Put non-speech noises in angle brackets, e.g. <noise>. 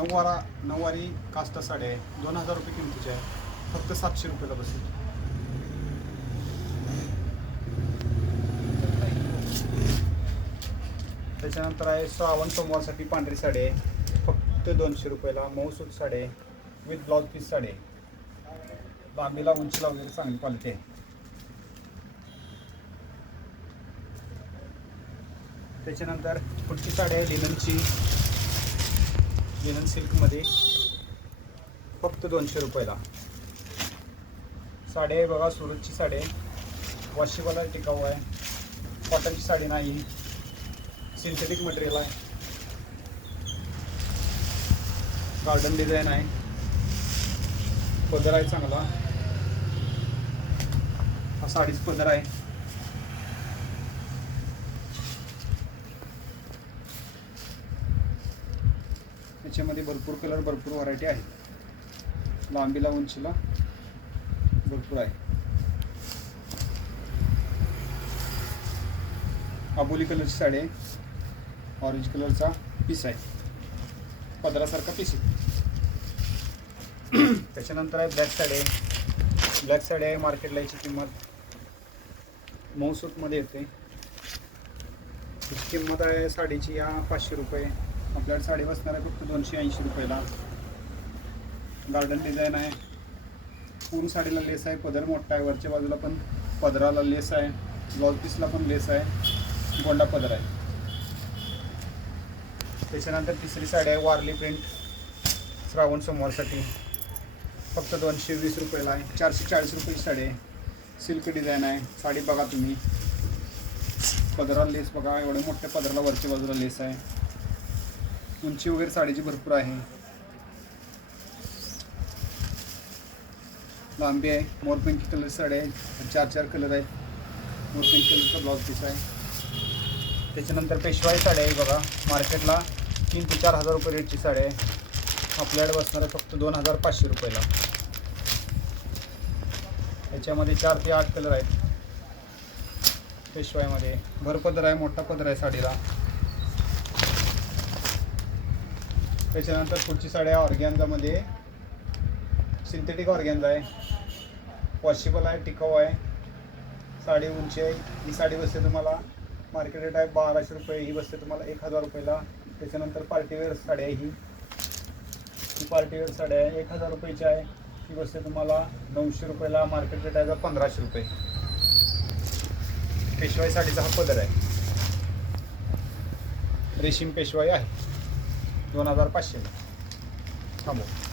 नऊवारा नऊवारी Costa sari आहे. दोन हजार रुपये किमतीची आहे. फक्त सातशे रुपयाला बसेल. त्याच्यानंतर आहे श्रावण सोमवारसाठी पांढरी साडी आहे. फक्त दोनशे रुपयाला मऊसूत साडी आहे. विथ ब्लाऊज पीस साडी आहे. उंची लावलेली चांगली क्वालिटी आहे. त्याच्यानंतर पुढची साडी आहे लिननची लिनन सिल्कमध्ये फक्त दोनशे रुपयाला. साडी आहे बघा सुरतची साडी आहे. वॉशेबल टिकाऊ आहे. कॉटनची साडी नाही. सिंथेटिक मटेरियल आहे. गार्डन डिझाईन आहे. पदर आहे चांगला. हा साडीच पदर आहे. याच्यामध्ये भरपूर कलर भरपूर व्हरायटी आहे लांबीला उंचीला भरपूर आहे. आबोली कलरची साडी आहे. ऑरेंज कलरचा पीस आहे. पदरासारखा पीस आहे. <clears throat> त्याच्यानंतर आहे ब्लॅक साडी आहे. ब्लॅक साडी आहे मार्केटला याची किंमत मऊसूतमध्ये येते. किंमत आहे साडीची या पाचशे रुपये. आपल्याकडे साडी बसणार आहे फक्त दोनशे ऐंशी रुपयाला. गार्डन डिझाईन आहे. पूर्ण साडीला लेस आहे. पदर मोठा आहे. वरच्या बाजूला पण पदराला लेस आहे. ब्लाऊज पीसला पण लेस आहे. गोंडा पदर आहे. त्याच्यानंतर तिसरी साडी आहे. वारली प्रिंट श्रावण सोमवारसाठी. फक्त दोनशे वीस रुपयाला आहे. चारशे चाळीस रुपयाची साडी आहे. सिल्क डिझाईन आहे. साडी बघा तुम्ही. पदराला लेस बघा. एवढ्या मोठ्या पदराला वरच्या बाजूला लेस आहे. उंची वगैरे साडीची भरपूर आहे. लांबी आहे. मोरपिंकी कलर साडी आहे. चार चार कलर आहेत. मोरपिंक कलरचा ब्लाऊज पीस आहे. त्याच्यानंतर पेशवाई साडी आहे बघा. मार्केटला तीन ते चार हजार रुपये रेटची साडी आहे. आपल्याकडे बसणार आहे फक्त दोन हजार पाचशे रुपयाला. याच्यामध्ये चार ते आठ कलर आहेत. पेशवाईमध्ये. भरपदर आहे मोठा पदर आहे साडीला. त्याच्यानंतर पुढची साडी आहे ऑर्गॅन्झामध्ये. सिंथेटिक ऑर्गॅन्झा आहे. वॉशेबल आहे टिकाऊ आहे. साडी उंची आहे. ही साडी बसते तुम्हाला. मार्केट रेट आहे बाराशे रुपये. ही बसते तुम्हाला एक हजार रुपयाला. त्याच्यानंतर पार्टीवेअर साडी आहे ही. ही पार्टीवेअर साडी आहे. एक हजार रुपयाची आहे. ही बसते तुम्हाला नऊशे रुपयाला. मार्केट रेट आहे पंधराशे रुपये. पेशवाई साडीचा हा पदर आहे. रेशीम पेशवाई आहे. दोन हजार पाचशे. थांबव.